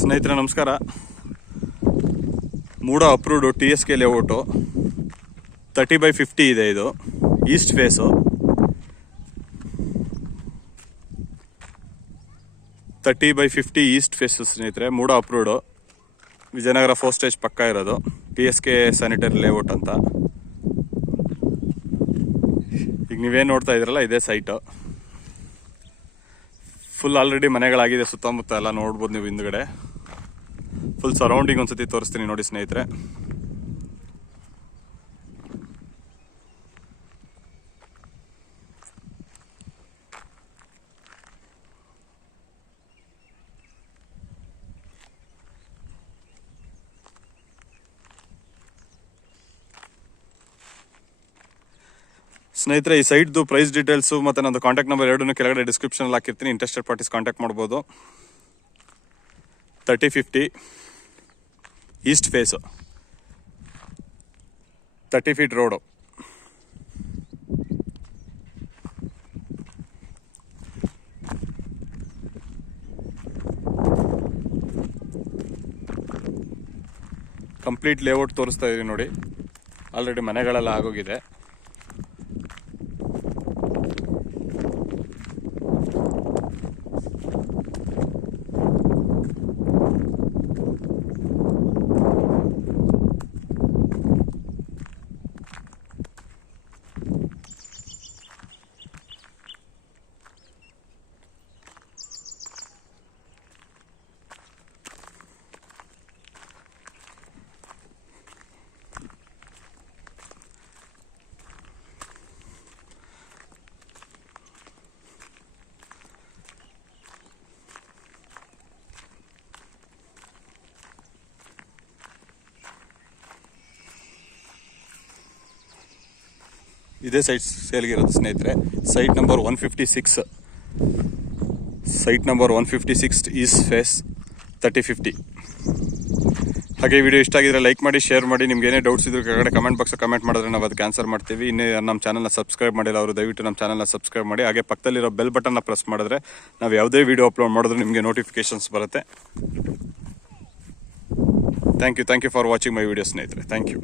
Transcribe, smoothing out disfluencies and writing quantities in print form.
ಸ್ನೇಹಿತರೆ ನಮಸ್ಕಾರ. ಮೂಡ approved TSK layout 30/50 ಇದೆ. ಇದು ಈಸ್ಟ್ ಫೇಸು 30/50 ಈಸ್ಟ್ ಫೇಸು ಸ್ನೇಹಿತರೆ. ಮೂಡ ಅಪ್ರೂವ್ಡು ವಿಜಯನಗರ 4 ಸ್ಟೇಜ್ ಪಕ್ಕ ಇರೋದು TSK ಸ್ಯಾನಿಟರಿ ಲೇಔಟ್ ಅಂತ. ಈಗ ನೀವೇನು ನೋಡ್ತಾ ಇದ್ರಲ್ಲ ಇದೇ ಸೈಟು. ಫುಲ್ ಆಲ್ರೆಡಿ ಮನೆಗಳಾಗಿದೆ ಸುತ್ತಮುತ್ತ ಎಲ್ಲ ನೋಡ್ಬೋದು ನೀವು ಹಿಂದ್ಗಡೆ. ಫುಲ್ ಸರೌಂಡಿಂಗ್ ಒಂದ್ಸತಿ ತೋರಿಸ್ತೀನಿ ನೋಡಿ ಸ್ನೇಹಿತರೆ. ಸ್ನೇಹಿತರೆ ಈ ಸೈಟ್ದು ಪ್ರೈಸ್ ಡೀಟೇಲ್ಸು ಮತ್ತು ನಂದು ಕಾಂಟ್ಯಾಕ್ಟ್ ನಂಬರ್ ಎರಡನ್ನೂ ಕೆಳಗಡೆ ಡಿಸ್ಕ್ರಿಪ್ಷನಲ್ಲಿ ಹಾಕಿರ್ತೀನಿ. ಇಂಟ್ರೆಸ್ಟೆಡ್ ಪಾರ್ಟೀಸ್ ಕಾಂಟ್ಯಾಕ್ಟ್ ಮಾಡ್ಬೋದು. 30/50 east face 30 feet road. Complete layout ತೋರಿಸ್ತಾ ಇದೀವಿ ನೋಡಿ. ಆಲ್ರೆಡಿ ಮನೆಗಳೆಲ್ಲ ಆಗೋಗಿದೆ. ಇದೇ ಸೈಟ್ ಸೇಲ್ಗಿರೋದು ಸ್ನೇಹಿತರೆ. Site number 156 east face 30/50. ಹಾಗೆ ವಿಡಿಯೋ ಇಷ್ಟ ಆಗಿದ್ರೆ ಲೈಕ್ ಮಾಡಿ, ಶೇರ್ ಮಾಡಿ. ನಿಮ್ಗೆ ಏನೇ ಡೌಟ್ಸ್ ಇದ್ರೆ ಕೆಳಗಡೆ ಕಮೆಂಟ್ ಬಾಕ್ಸ್ ಕಮೆಂಟ್ ಮಾಡಿದ್ರೆ ನಾವು ಅದಕ್ಕೆ ಆನ್ಸರ್ ಮಾಡ್ತೀವಿ. ಇನ್ನೇ ನಮ್ಮ ಚಾನಲ್ನ ಸಬ್ಸ್ಕ್ರೈಬ್ ಮಾಡಿಲ್ಲ ಅವರು ದಯವಿಟ್ಟು ನಮ್ಮ ಚಾನಲ್ನ ಸಬ್ಸ್ಕ್ರೈಬ್ ಮಾಡಿ. ಹಾಗೆ ಪಕ್ಕದಲ್ಲಿರೋ ಬೆಲ್ ಬಟನ್ನ ಪ್ರೆಸ್ ಮಾಡಿದ್ರೆ ನಾವು ಯಾವುದೇ ವಿಡಿಯೋ ಅಪ್ಲೋಡ್ ಮಾಡಿದ್ರೆ ನಿಮಗೆ ನೋಟಿಫಿಕೇಶನ್ಸ್ ಬರುತ್ತೆ. Thank you for watching my video ಸ್ನೇಹಿತರೆ. Thank you.